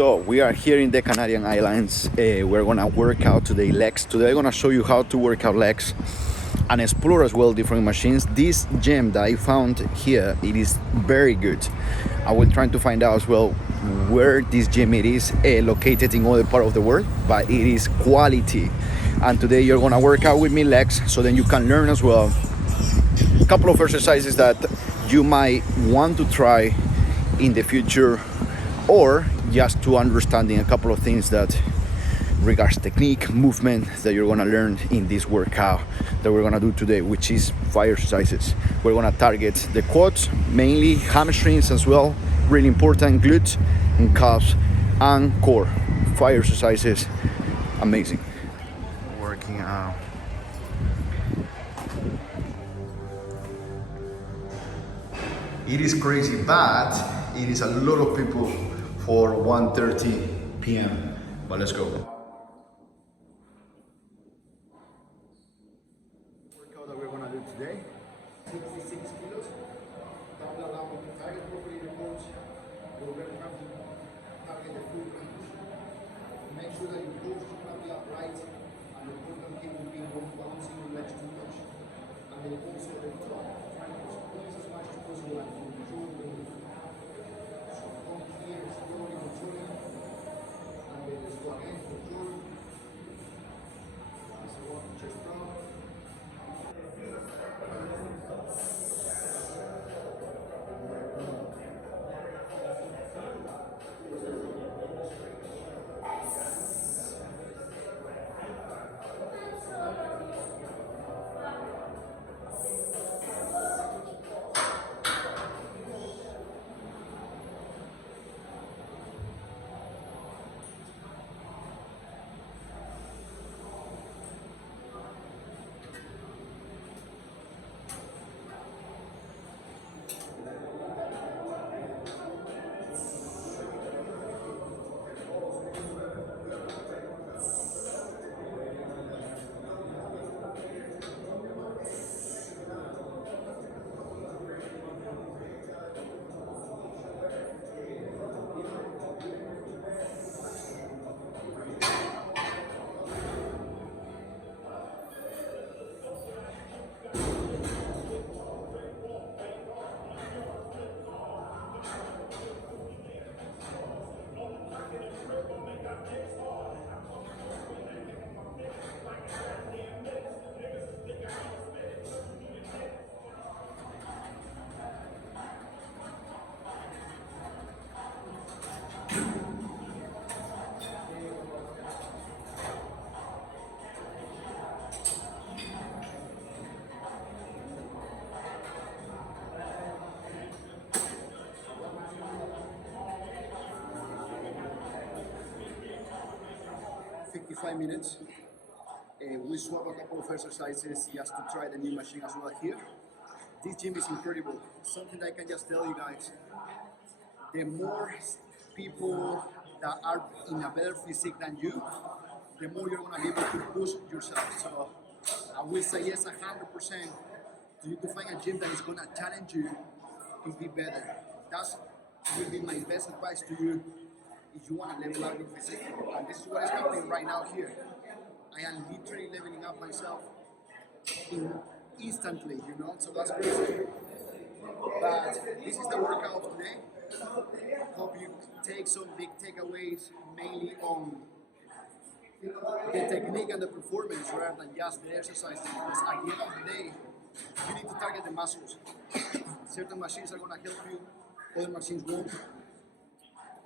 So we are here in the Canary Islands. We're gonna work out today legs. Today I'm gonna show you how to work out legs and explore as well different machines. This gym that I found here, it is very good. I will try to find out as well where this gym it is located in other part of the world, but it is quality. And today you're gonna work out with me legs, so then you can learn as well a couple of exercises that you might want to try in the future, or just to understanding a couple of things that regards technique, movement that you're gonna learn in this workout that we're gonna do today, which is 5 exercises. We're gonna target the quads, mainly hamstrings as well, really important, glutes and calves and core. 5 exercises, amazing. Working out. It is crazy, but it is a lot of people for 1:30 p.m. But let's go. Workout that we're gonna do today. 66 kilos. Double allow to target properly the quads. We're going to have to target the full range. Make sure that your quads should not be upright and the bottom heel will be bouncing your legs too much. And then also the top. Try to squeeze as much as possible and control the movement. So come here, slowly controlling. And then let's go again, control. That's the one, chest drop. 55 minutes. We swap a couple of exercises just to try the new machine as well here. This gym is incredible. Something that I can just tell you guys. The more people that are in a better physique than you, the more you're gonna be able to push yourself. So I will say yes 100% to you to find a gym that is gonna challenge you to be better. That's will be my best advice to you if you want to level up your physique. And this is what is happening right now here. I am literally leveling up myself instantly, you know, so that's crazy. But this is the workout of today. Hope you take some big takeaways, mainly on the technique and the performance rather than just the exercise. Because at the end of the day, you need to target the muscles. Certain machines are going to help you, other machines won't.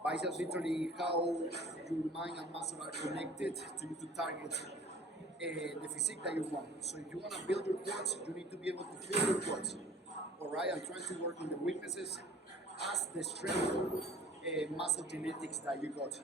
Biceps literally how your mind and muscle are connected to you to target the physique that you want. So if you want to build your quads, you need to be able to feel your quads. Alright, I'm trying to work on the weaknesses as the strength muscle genetics that you got.